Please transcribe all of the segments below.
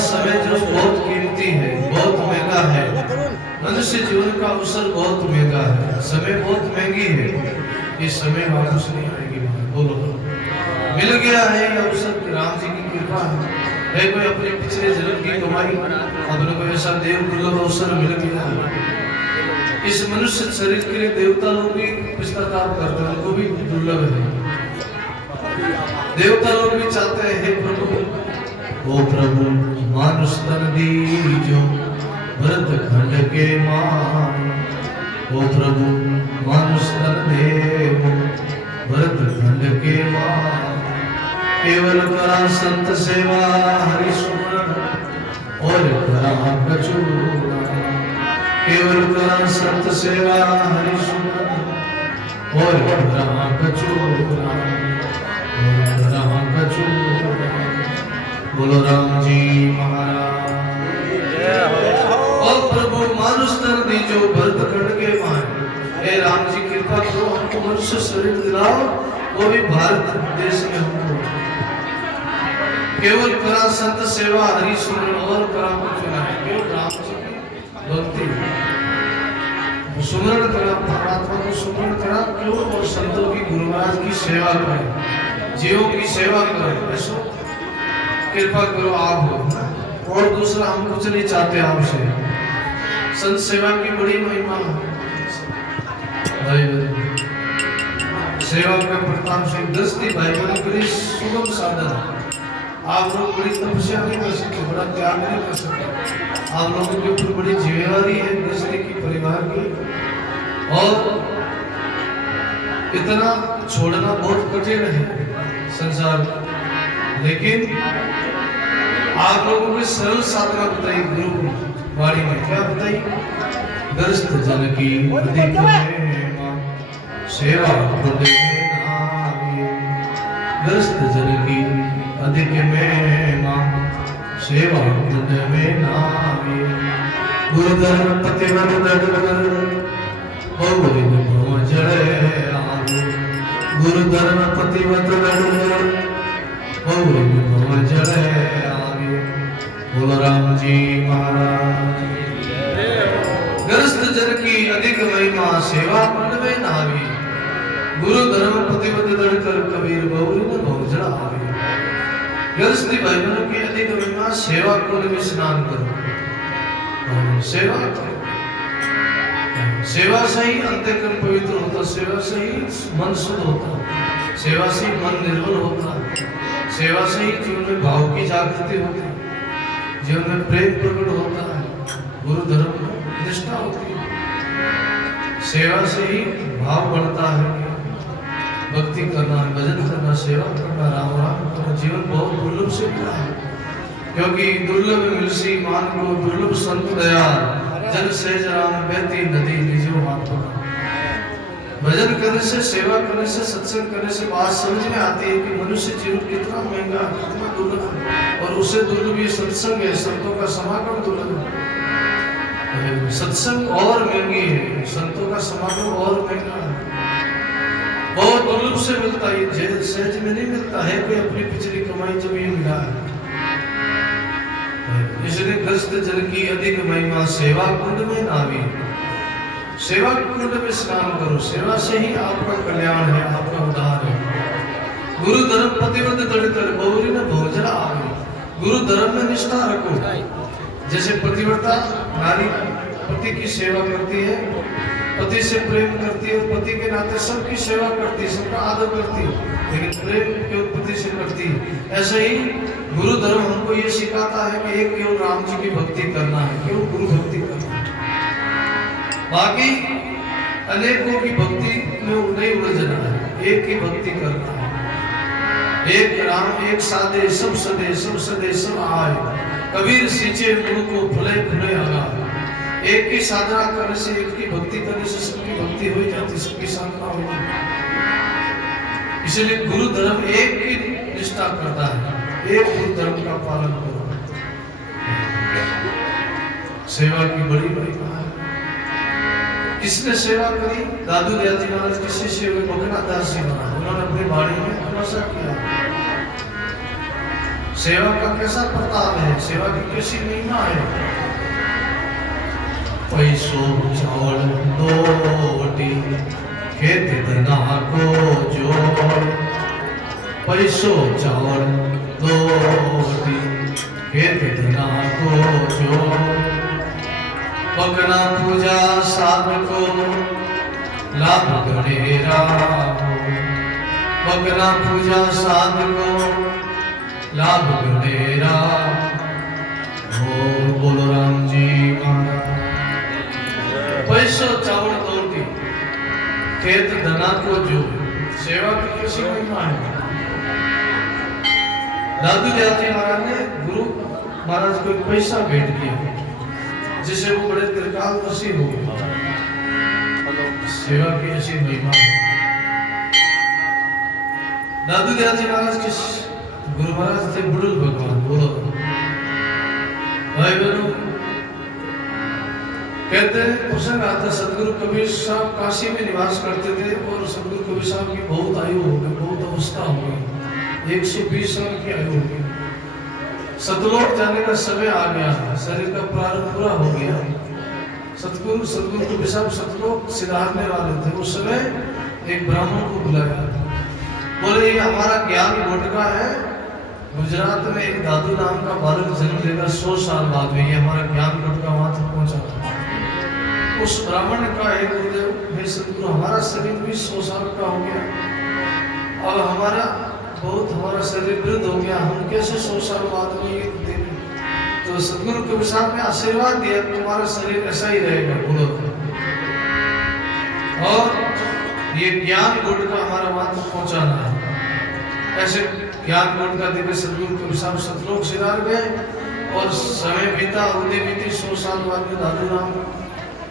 समय जो बहुत कीमती है, बहुत महंगा है। मनुष्य जीवन का अवसर बहुत महंगा है, समय बहुत महंगी है। ये समय वापस नहीं आएगी। बोलो मिल गया है ये अवसर, राम जी की कृपा है। कोई अपने पिछले जन्म की कमाई, अपने को ऐसा देव दुर्लभ अवसर मिल गया है। इस मनुष्य शरीर के लिए देवता लोग भी पश्चाताप करते हैं, उनको भी दुर्लभ है। देवता लोग भी चाहते हैं हे प्रभु, ओ प्रभु मानुष तन दीजो भरत खंड के मान। ओ प्रभु मानुष तन देवो भरत खंड के मान। केवल करा संत सेवा हरि सुमरन और करा कछु। केवल करा संत सेवा हरि सुमरन और करा कछु। बोलो राम जी महाराज। और प्रभु मानुष तन दीजो भरत खंड के मान। हे राम जी कृपा करो, हमको मनुष्य शरीर दिलाओ, वो भी भारत देश में हमको। केवल करा संत सेवा हरि सुमरन और करा कुछ नहीं। केवल राम जी की भक्ति सुमरण करा, परमात्मा को सुमरण करा केवल, और संतों की गुरु महाराज की सेवा करें, जीवों की सेवा करें। ऐसा कृपा करो आप हो। और दूसरा हम कुछ नहीं चाहते आपसे। संत सेवा की बड़ी महिमा है। सेवा के प्रताप से दृष्टि भाई बहन बड़ी सुगम साधन। आप लोग बड़ी तपस्या नहीं कर सकते, बड़ा त्याग नहीं कर सकते। आप लोगों के ऊपर बड़ी जिम्मेदारी है दृष्टि की, परिवार की, और इतना छोड़ना बहुत कठिन है संसार। लेकिन आप लोगों को सरल साधना बताई गुरु वाणी में। क्या बताई? दृष्ट जन की सेवा दृष्ट जन की अधिक में सेवा में नामी। गुरुधर्म पतिव्रत जड़े गुरुधर्म पतिव्रत जड़े। बोलो राम जी महाराज। ग्रस्त जन की अधिक महिमा सेवा कुंड में नावी। गुरु धर्म प्रतिबद्ध दड़कर कबीर बहुरी न बहुजड़ा आवे। ग्रस्ती भाई बहनों की अधिक महिमा सेवा कुंड में स्नान करो, सेवा करो। सेवा से ही अंतःकरण पवित्र होता, सेवा से ही मन शुद्ध होता, सेवा से ही मन निर्मल होता, सेवा से ही जीवन में भाव की जागृति होती, जीवन में प्रेम प्रकट होता है, गुरु धर्म में निष्ठा होती है। सेवा से ही भाव बढ़ता है। भक्ति करना, भजन करना, सेवा करना, राम राम करना जीवन बहुत दुर्लभ से मिला है। क्योंकि दुर्लभ मिलसी मान को दुर्लभ संत दया, जन सहज राम बहती नदी निजो हाथ। भजन करने से, सेवा करने से, सत्संग करने से बात समझ में आती है कि मनुष्य जीवन कितना महंगा, कितना दुर्लभ है। और उससे दुर्लभ ये सत्संग है, संतों का समागम दुर्लभ है। सत्संग और महंगी है, संतों का समागम और महंगा है, बहुत दुर्लभ से मिलता है। सहज में नहीं मिलता है। कोई अपनी पिछली कमाई जब ये मिला है। इसलिए ग्रस्त जन की अधिक महिमा सेवा कुंड में नावी। सेवा कुंड में स्नान करो, सेवा से ही आपका कल्याण है, आपका उद्धार है। गुरु धर्म प्रतिबद्ध दड़कर बहुरी न बहुजड़ा आवे। गुरु धर्म में निष्ठा रखो। जैसे पतिव्रता नारी पति की सेवा करती है, पति से प्रेम करती है, पति के नाते सबकी सेवा करती है, सबका आदर करती है, लेकिन प्रेम केवल पति से करती है। ऐसे ही गुरु धर्म हमको ये सिखाता है कि एक केवल राम जी की भक्ति करना है, केवल गुरु भक्ति करना है। बाकी अनेकों की भक्ति में नहीं उलझना है, एक की भक्ति करना है। एक राम एक सादे सब सदे, सब सदे सब आए। कबीर सींचे गुरु को फुले फुले आगा। एक की साधना करने से, एक की भक्ति करने से सबकी भक्ति हो जाती, सबकी साधना हो जाती। इसलिए गुरु धर्म एक की निष्ठा करता है, एक गुरु धर्म का पालन करो। सेवा की बड़ी महिमा है। किसने सेवा करी? दादू दयाल जी महाराज के शिष्य हुए बकना दास जी महाराज, उन्होंने अपनी बाड़ी में तपस्या किया। सेवा का कैसा प्रताप है, सेवा की कैसी महिमा है। पैसो चावल रोटी खेत धना को जोड़, पैसो चावल रोटी खेत धना को जोड़, बकना पूजा साध को लाभ गणेरा, बकना पूजा साध को लाभ गणेरा। हो बोलो राम जी महाराज। पैसों चावल रोटी खेत धना को जो, सेवा की कैसी महिमा है। दादू दयाल जी महाराज ने गुरु महाराज को पैसा भेंट किया, जिससे वो बड़े त्रिकालदर्शी हो गए। सेवा की ऐसी महिमा है। दादू दयाल जी महाराज के गुरु महाराज थे बुडुल भगवान। बोलो भाई बहनों, कहते हैं प्रसंग आता, सदगुरु कबीर साहब काशी में निवास करते थे और सदगुरु कबीर साहब की बहुत आयु हो गई, बहुत अवस्था हो गई, 120 साल की आयु हो गई। सतलोक जाने का समय आ गया, शरीर का प्रारंभ पूरा हो गया। सतगुरु कबीर साहब सतलोक सिधारने वाले थे। उस समय एक ब्राह्मण को बुलाया, बोले ये हमारा ज्ञान गुटका है, गुजरात में एक दादू नाम का बालक जन्म लेगा 100 साल बाद में, ये हमारा ज्ञान गुटका वहां तक पहुंचा। उस ब्राह्मण का एक गुरुदेव, हे सतगुरु हमारा शरीर भी 100 साल का हो गया, अब हमारा शरीर वृद्ध हो गया, हम कैसे 100 साल बाद में ये देंगे। तो सतगुरु कबीर साहब ने आशीर्वाद दिया, तुम्हारा शरीर ऐसा ही रहेगा। बोलो, और ये ज्ञान गुटका हमारा वहां तक पहुंचाना है। ऐसे ज्ञान गुटका देकर सतगुरु कबीर साहब सतलोक सिधार गए और समय बीता, अवधि बीती, 100 साल बाद में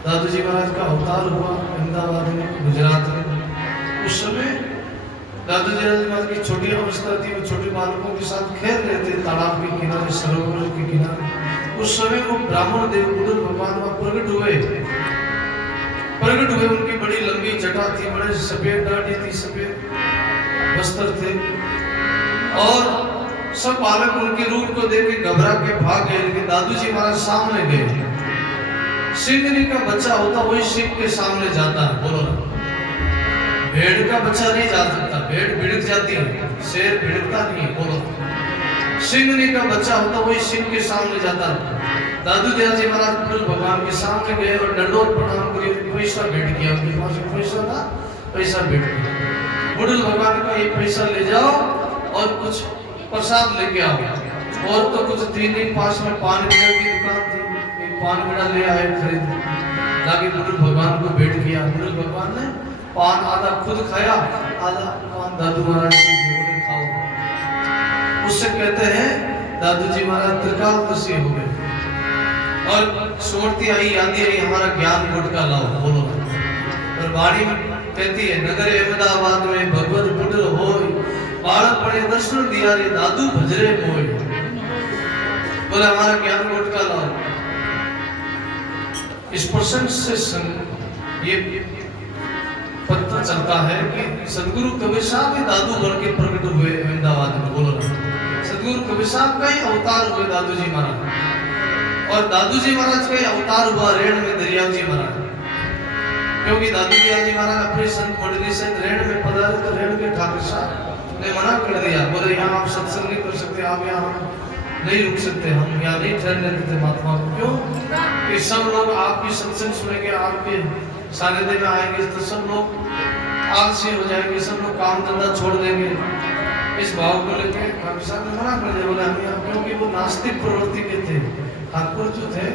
दादू जी महाराज का अवतार हुआ अहमदाबाद में, गुजरात में। उस समय दादू जी महाराज की छोटी अवस्था थी, वो छोटे बालकों के साथ खेल रहे थे तालाब के किनारे, सरोवर के किनारे। उस समय वो ब्राह्मण देव बुडुल भगवान वहां प्रकट हुए। उनकी बड़ी लंबी जटा थी, बड़े सफेद दाढ़ी थी, सफेद वस्त्र थे, और सब बालक उनके रूप को देख के घबरा के भाग गए। लेकिन दादू जी महाराज सामने गए। सिंह का बच्चा होता वही सिंह के सामने जाता है। बोलो ना, भेड़ का बच्चा नहीं जा सकता, भेड़ भिड़क जाती है, शेर भिड़कता नहीं है। बोलो, सिंह का बच्चा होता वही सिंह के सामने जाता। दादू दयाल जी महाराज बुडुल भगवान के सामने गए और दंडोत प्रणाम करके पैसा भेंट किया। उनके पास पैसा था, पैसा भेंट किया। बुडुल भगवान का ये पैसा ले जाओ और कुछ प्रसाद लेके आओ। और तो कुछ थी नहीं, पास में पान बीड़ा की दुकान थी, एक पान बीड़ा ले आए खरीद, लाके बुडुल भगवान को भेंट किया। बुडुल भगवान ने पान आधा खुद खाया, आधा पान दादू महाराज ने खाओ। उससे कहते हैं दादू जी महाराज त्रिकालदर्शी हो गए। और सुमति आई, यादी आई, हमारा ज्ञान गुटका लाओ। बोलो, और बाड़ी में कहती है, नगर अहमदाबाद में भगवत बुडुल होय, बालक पड़े दर्शन दिया रे दादू भजरे मोय। बोले हमारा ज्ञान गुटका लाओ। इस प्रसंग से ये पता चलता है कि सदगुरु कबीर साहब भी दादू बन के प्रकट हुए अहमदाबाद में। बोलो, सदगुरु कबीर साहब का ही अवतार हुए दादू जी महाराज, और दादू जी महाराज का ही अवतार हुआ रेण में दरियाव जी महाराज। क्योंकि दादू जी महाराज अपनी संत मंडली से रेण में पधारे तो रेण के ठाकुर साहब ने मना कर दिया, बोले यहाँ आप सत्संग नहीं कर सकते, आप यहाँ नहीं रुक सकते, हम यहाँ नहीं ठहरने देते महात्मा को। क्यों? कि सब लोग आपकी सत्संग सुनेंगे, आपके सानिध्य में आएंगे तो सब लोग आलसी हो जाएंगे, सब लोग काम धंधा छोड़ देंगे। इस भाव को लेकर ठाकुर साहब ने मना कर दिया। बोले हम यहाँ, क्योंकि वो नास्तिक प्रवृत्ति के थे। ठाकुर जो थे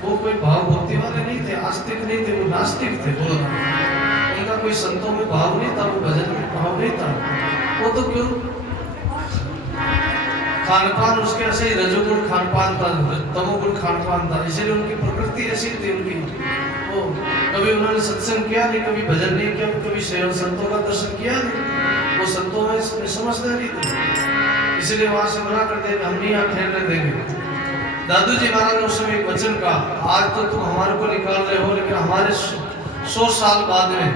वो कोई भाव भक्ति वाले नहीं थे, आस्तिक नहीं थे, वो नास्तिक थे। बोलो, उनका कोई संतों में भाव नहीं था, वो भजन में भाव नहीं था। वो तो क्यों खानपान उसके ऐसे ही रजोगुण खानपान था, तमोगुण खानपान था, इसलिए उनकी प्रकृति ऐसी थी उनकी। वो कभी उन्होंने सत्संग किया नहीं, कभी भजन नहीं किया, कभी सेवा संतों का दर्शन किया नहीं, वो संतों में समझते नहीं थे, इसलिए वहां से मना कर दिया, हम नहीं यहाँ ठहरने देंगे। दादू जी महाराज ने उस समय एक वचन कहा, आज तो तुम हमारे को निकाल रहे हो, लेकिन 100 साल बाद में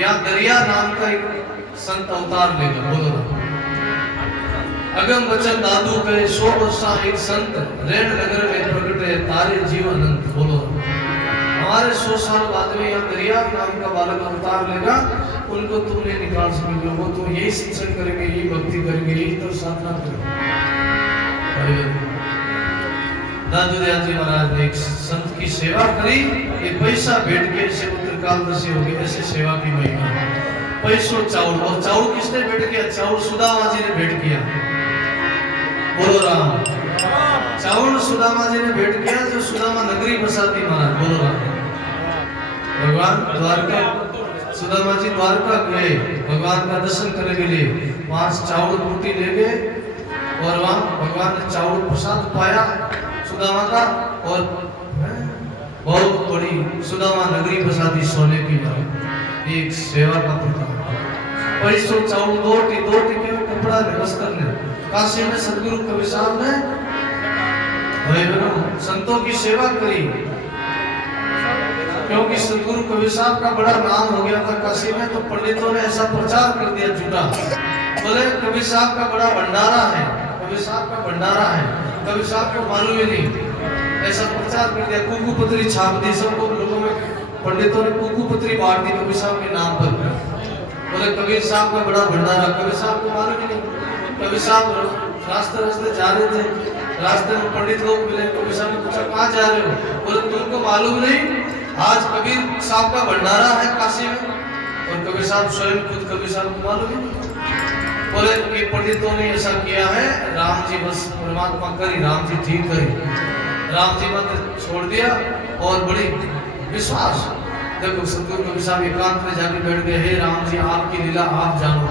यहाँ दरिया नाम का एक संत अवतार लेगा। बोलो ना। अगम वचन दादू कहे 100 वर्षा एक संत रेण नगर में प्रकटे तारे जीवन अंत। बोलो हमारे 100 साल बाद में यहाँ दरिया नाम का बालक अवतार लेगा, उनको तुम नहीं निकाल सकोगे। वो तो यही सत्संग करेंगे, यही भक्ति करेंगे, यही तो साधना करेंगे। दादू दयाल जी महाराज ने एक संत की सेवा करी, ये पैसा भेंट के से उत्तरकालदशी हो गई। ऐसे सेवा की महिमा। पैसों चाउल, और चाउल किसने भेंट किया? चाउल सुदामा जी ने भेंट किया। बोलो राम। चाउल सुदामा जी ने भेंट किया, जो सुदामा नगरी बसाती महाराज। बोलो राम। भगवान द्वारका, सुदामा जी द्वारका गए भगवान का दर्शन करने के लिए। वहां चाउल रोटी ले गए और वहां भगवान ने चाउल प्रसाद पाया सुदामा का, और बहुत बड़ी सुदामा नगरी बसाती सोने की मारी। एक सेवा का प्रताप। पैसों चाउल दो टिके कपड़ा ले वस्त्र ले। काशी में सदगुरु कबीर साहब ने भाई बहनों संतों की सेवा करी, क्योंकि सदगुरु कबीर साहब का बड़ा नाम हो गया था काशी में। तो पंडितों ने ऐसा प्रचार कर दिया झूठा, बोले कबीर साहब का बड़ा भंडारा है, कबीर साहब का भंडारा है, कबीर साहब को मालूम ही नहीं। ऐसा प्रचार कर दिया, कुकू पत्री छाप दी सबको, लोगों में पंडितों ने कुकू पत्री बांट दी कबीर साहब के नाम पर। बोले कबीर साहब का बड़ा भंडारा, कबीर साहब को मालूम ही नहीं। कबीर साहब रास्ते जा रहे थे, रास्ते में पंडित लोग मिले, कबीर साहब ने पूछा कहाँ जा रहे हो? बोले तुमको मालूम नहीं आज कबीर साहब का भंडारा है काशी में? और कबीर साहब स्वयं खुद कबीर साहब को मालूम नहीं। बोले कि पंडितों ने ऐसा किया है, राम जी बस परमात्मा करी, राम जी ठीक करी, राम जी मंत्र छोड़ दिया। और बड़ी विश्वास, देखो सदगुरु कबीर साहब एकांत में जाके बैठ गए, हे राम जी आपकी लीला आप जानो,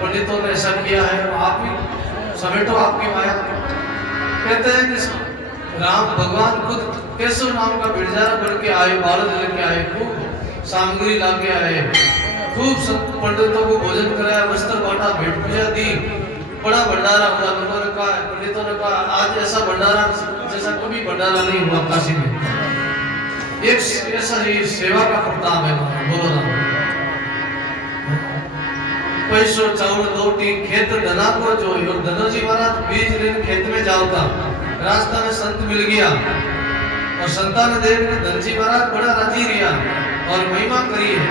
पंडितों ने ऐसा किया है, आप ही समेटो आपकी माया। कहते हैं कि राम भगवान खुद केशव नाम का भिड़जारा बन के आए, बालद लेके आए, खूब सामग्री लाके आए, खूब सब पंडितों को भोजन कराया, वस्त्र बांटा, भेंट पूजा दी, बड़ा भंडारा हुआ। लोगों ने कहा, पंडितों ने कहा आज ऐसा भंडारा जैसा कभी भंडारा नहीं हुआ काशी में। एक ऐसा ही सेवा का प्रताप है। बोलो ना। पैसों चाउल रोटी खेत धना को जो, और धनो जी महाराज बीज लेने खेत में जाओ था, रास्ता में संत मिल गया और संतान देव ने धन जी महाराज बड़ा राजी रिया और महिमा करी है।